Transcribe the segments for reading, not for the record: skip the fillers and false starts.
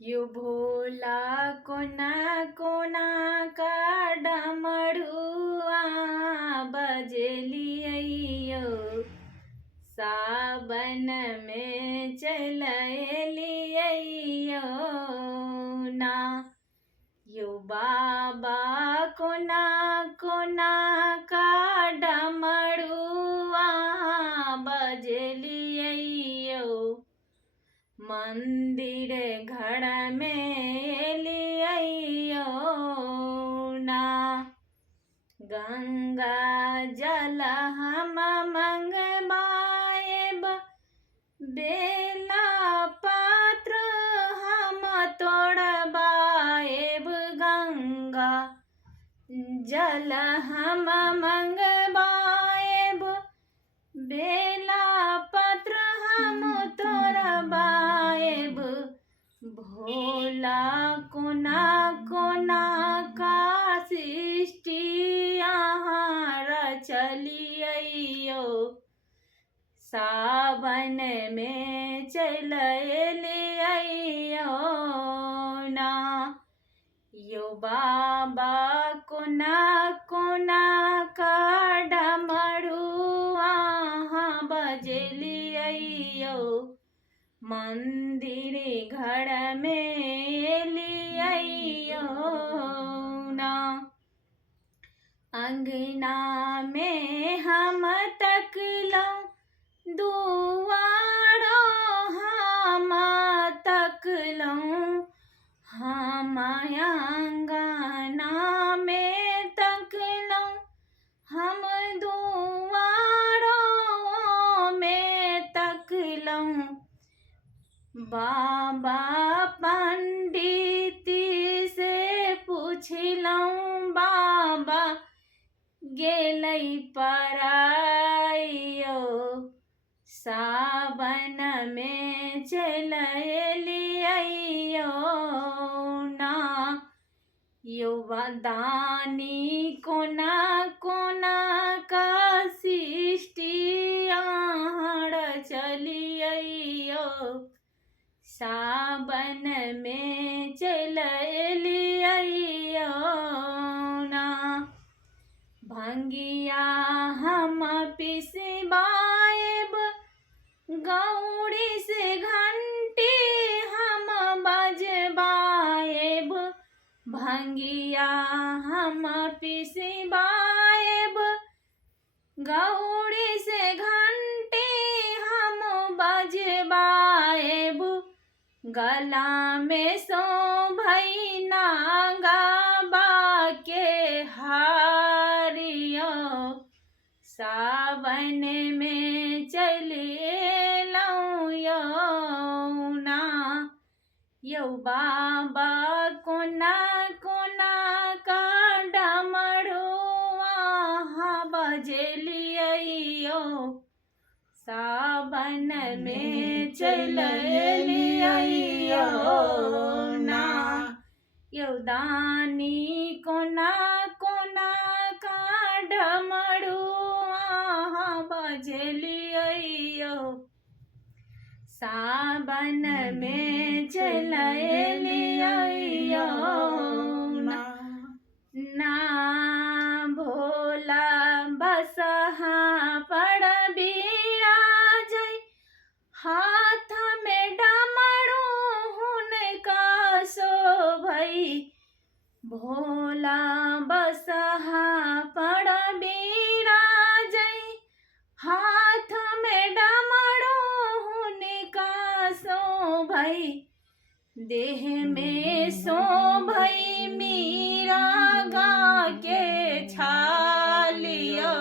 यो भोला कोना कोना का डमरुआ बजलियो सावन में चलियो ना। यो बाबा कोना कोना का डमरुआ बजलियो मंदिर घर में लियो ना। गंगा जल हम मंगवाएब बेला पात्र हम तोड़वाएब। गंगा जल हम मंगवाएब बेला पत्र हम तोड़वाएब। भोला कोना कोना का सृष्टि यहाँ रचलियो सावन में चलियो ना। यो बाबा कोना कोना का डमरुआ बजलियो मंदिर घर में लियो ना। अंगना में हम तकलो दुआरो हम तकलो हम अंगना में तकलो हम दुआरो में तकलो। बाबा पंडित से पूछलौं बाबा गेलै पराइयो सावन में चलियो ना। यो दानी कोना कोना का सृष्टि यहाँ चलियो सावन में चलियो ना। भंगिया हम पिसवाएब गौरी से घंटी हम बजवाएब। भंगिया हम पिसवाएब गौरी से घंटी हम बजवाएब। गला में शोभै नागबा के हारियो सावन में चलियो ना। यो बाबा कोना कोना का डमरुआ बजलियो सावन में चलियो ना। यो दानी कोना कोना का डमरुआ बजलियो सावन में चलियो ना। ना भोला बसहा पर बिराजै हाथ में डमरू हुनका शोभै। भोला बसहा पर बिराजै हाथ में डमरू हुनका शोभै। देह में शोभै मीरा गा के छालियो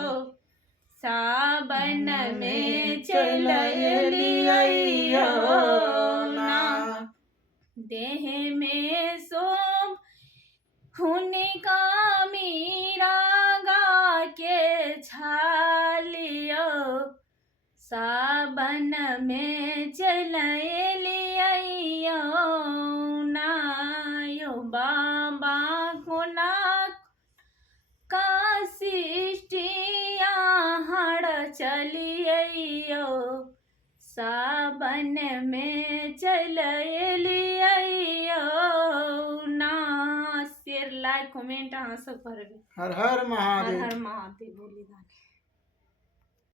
सावन में चलियो ना। देह में शोभ हुनका मीरा गा के छालियो सावन में चलियो ना। यो बाबा कोना का सृष्टि यहाँ चलियो सावन में चलियो लाइक कमेंट अहाँ सब करबे। हर हर हर महादेव। हर महादेव बोली दानी।